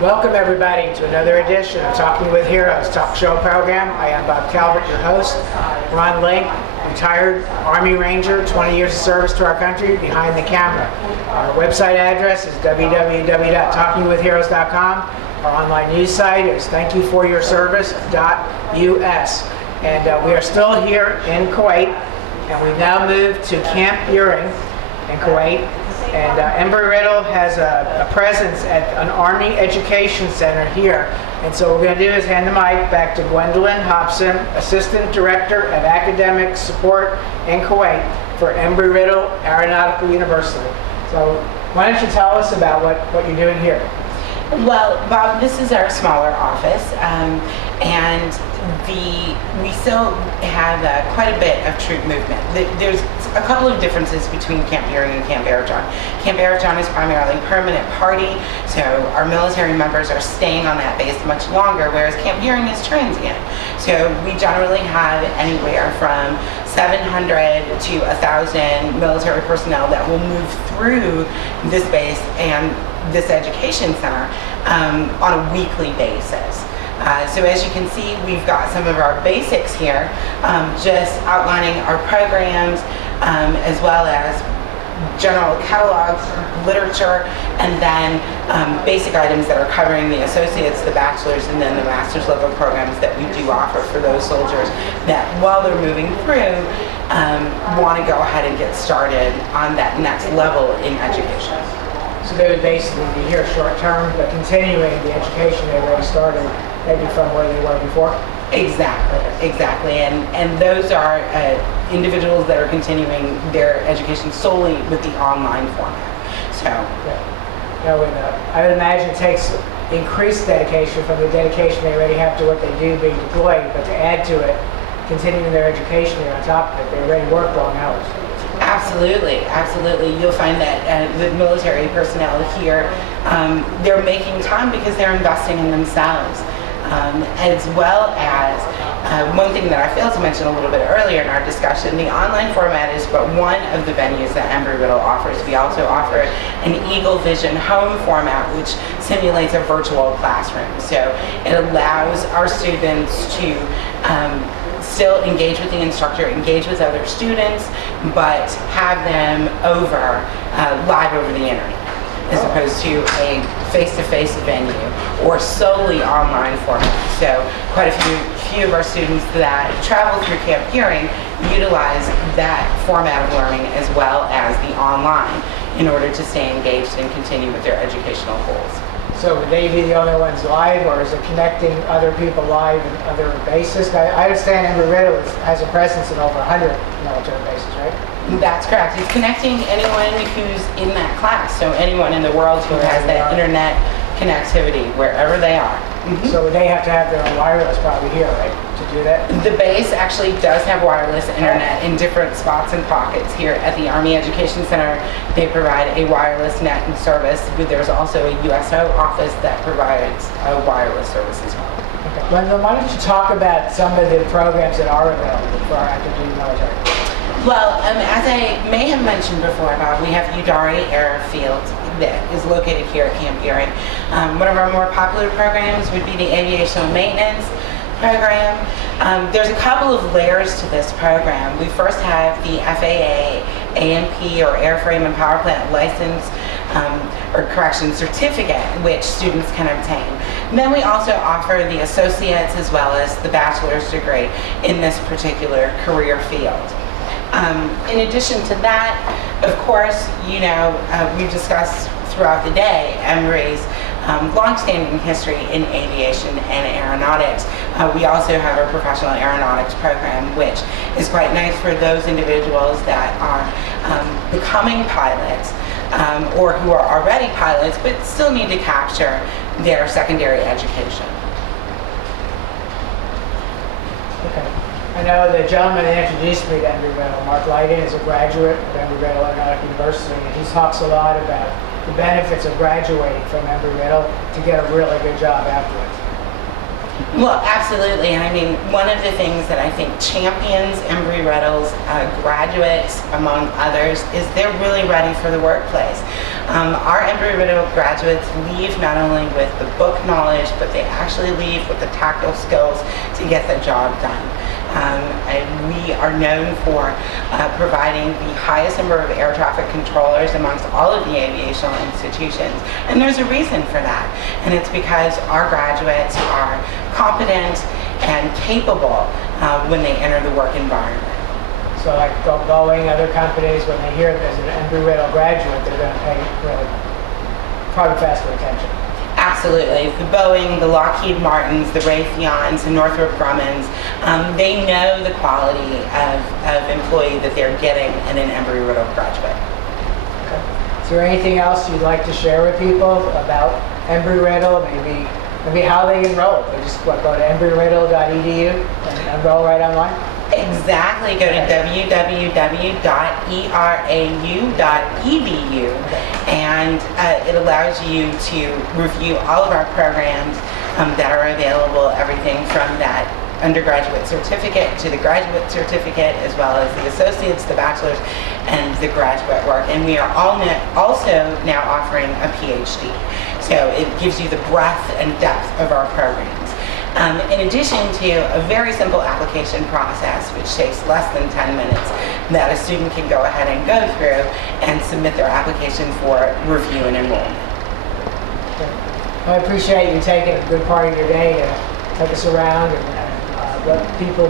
Welcome everybody to another edition of Talking with Heroes talk show program. I am Bob Calvert, your host. Ron Link, retired Army Ranger, 20 years of service to our country, behind the camera. Our website address is www.talkingwithheroes.com. Our online news site is thankyouforyourservice.us. And we are still here in Kuwait, and we've now moved to Camp Buehring in Kuwait. And Embry Riddle has a presence at an Army Education Center here. And so what we're going to do is hand the mic back to Gwendolynn Hopson, Assistant Director of Academic Support in Kuwait for Embry Riddle Aeronautical University. So why don't you tell us about what you're doing here? Well, Bob, this is our smaller office, and we still have quite a bit of troop movement. There's a couple of differences between Camp Buehring and Camp Arifjan. Camp Arifjan is primarily permanent party, so our military members are staying on that base much longer, whereas Camp Buehring is transient. So we generally have anywhere from 700 to 1,000 military personnel that will move through this base and this education center on a weekly basis. So as you can see, we've got some of our basics here, just outlining our programs, as well as general catalogs, literature, and then basic items that are covering the associates, the bachelor's, and then the master's level programs that we do offer for those soldiers that, while they're moving through, want to go ahead and get started on that next level in education. So they would basically be here short term, but continuing the education they already started, maybe from where they were before? Exactly. And those are individuals that are continuing their education solely with the online format. So, yeah. I would imagine it takes increased dedication from the dedication they already have to what they do being deployed, but to add to it, continuing their education here on top of it, they already work long hours. Absolutely. You'll find that the military personnel here, they're making time because they're investing in themselves. As well as one thing that I failed to mention a little bit earlier in our discussion, the online format is but one of the venues that Embry Riddle offers. We also offer an Eagle Vision home format, which simulates a virtual classroom. So it allows our students to still engage with the instructor, engage with other students, but have them live over the internet, as opposed to a face-to-face venue or solely online format. So quite a few of our students that travel through Camp Buehring utilize that format of learning as well as the online in order to stay engaged and continue with their educational goals. So would they be the only ones live, or is it connecting other people live in other bases? I understand Embry Riddle has a presence in over 100 military bases, right? That's correct. It's connecting anyone who's in that class, so anyone in the world who has that internet connectivity wherever they are. Mm-hmm. So they have to have their own wireless probably here, right, to do that? The base actually does have wireless internet in different spots and pockets. Here at the Army Education Center, they provide a wireless net and service, but there's also a USO office that provides a wireless service as well. Okay. Gwendolynn, why don't you talk about some of the programs that are available for our active duty military? Well, as I may have mentioned before, Bob, we have Udari Airfield that is located here at Camp Buehring. One of our more popular programs would be the Aviation Maintenance program. There's a couple of layers to this program. We first have the FAA, A&P, or Airframe and Power Plant License, certificate, which students can obtain. And then we also offer the associates as well as the bachelor's degree in this particular career field. In addition to that, of course, we've discussed throughout the day Embry's long-standing history in aviation and aeronautics. We also have a professional aeronautics program, which is quite nice for those individuals that are becoming pilots or who are already pilots but still need to capture their secondary education. Okay. I know the gentleman that introduced me to Embry Riddle, Mark Lighton, is a graduate of Embry Riddle Aeronautical University, and he talks a lot about the benefits of graduating from Embry Riddle to get a really good job afterwards. Well, absolutely. And I mean, one of the things that I think champions Embry Riddle's graduates, among others, is they're really ready for the workplace. Our Embry Riddle graduates leave not only with the book knowledge, but they actually leave with the tactical skills to get the job done. And we are known for providing the highest number of air traffic controllers amongst all of the aviation institutions. And there's a reason for that. And it's because our graduates are competent and capable when they enter the work environment. So like Boeing, other companies, when they hear there's an Embry Riddle graduate, they're going to pay really probably faster attention. Absolutely. The Boeing, the Lockheed Martins, the Raytheons, the Northrop Grummons, they know the quality of employee that they're getting in an Embry Riddle graduate. Okay. Is there anything else you'd like to share with people about Embry Riddle? Maybe how they enroll? They just go to embryriddle.edu and enroll right online? Exactly. Go to www.erau.edu and it allows you to review all of our programs that are available, everything from that undergraduate certificate to the graduate certificate, as well as the associates, the bachelor's, and the graduate work. And we are also now offering a PhD. So it gives you the breadth and depth of our programs. In addition to a very simple application process, which takes less than 10 minutes, that a student can go ahead and go through and submit their application for review and enrollment. I appreciate you taking a good part of your day to take us around and let people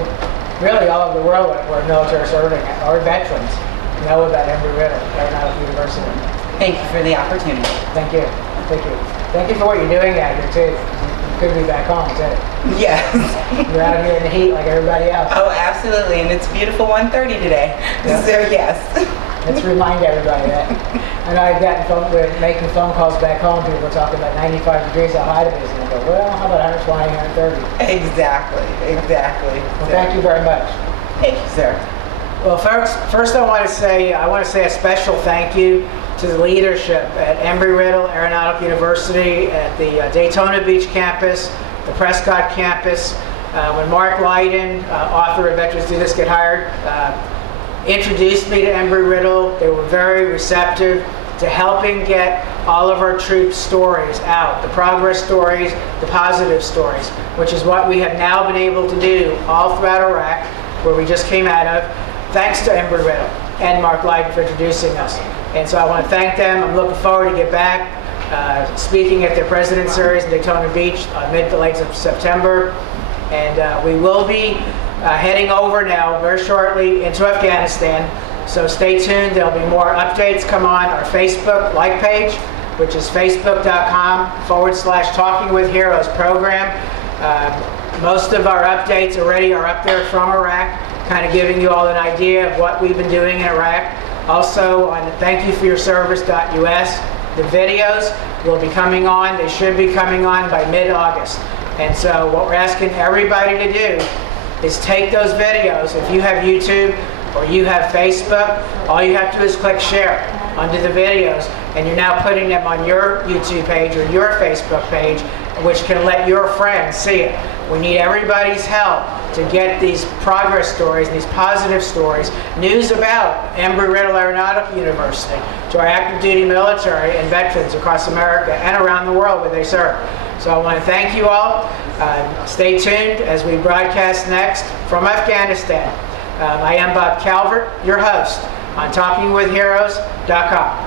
really all over the world who are military serving or veterans know about Embry Riddle, Aeronautical University. Thank you for the opportunity. Thank you. Thank you. Thank you for what you're doing out here, too. Could be back home too. Yes. You're out here in the heat like everybody else. Oh, absolutely, and it's beautiful 1:30 today. Yeah. So yes. Let's remind everybody that. I know I've gotten making phone calls back home. People are talking about 95 degrees how hot it is, and I go, well, how about 120, 130? Exactly. Well, thank you very much. Thank you, sir. Well, first I want to say a special thank you to the leadership at Embry Riddle Aeronautical University, at the Daytona Beach campus, the Prescott campus. When Mark Lydon, author of Veterans Do This, Get Hired, introduced me to Embry Riddle, they were very receptive to helping get all of our troops' stories out, the progress stories, the positive stories, which is what we have now been able to do all throughout Iraq, where we just came out of, thanks to Embry Riddle and Mark Lydon for introducing us. And so I want to thank them. I'm looking forward to get back speaking at their President's Series in Daytona Beach mid to late September. And we will be heading over now very shortly into Afghanistan. So stay tuned. There'll be more updates come on our Facebook like page, which is facebook.com/Talking with Heroes program. Most of our updates already are up there from Iraq, kind of giving you all an idea of what we've been doing in Iraq. Also on thankyouforyourservice.us, the videos will be coming on. They should be coming on by mid-August. And so what we're asking everybody to do is take those videos. If you have YouTube or you have Facebook, all you have to do is click share under the videos, and you're now putting them on your YouTube page or your Facebook page, which can let your friends see it. We need everybody's help to get these progress stories, these positive stories, news about Embry Riddle Aeronautical University to our active duty military and veterans across America and around the world where they serve. So I want to thank you all. Stay tuned as we broadcast next from Afghanistan. I am Bob Calvert, your host on TalkingWithHeroes.com.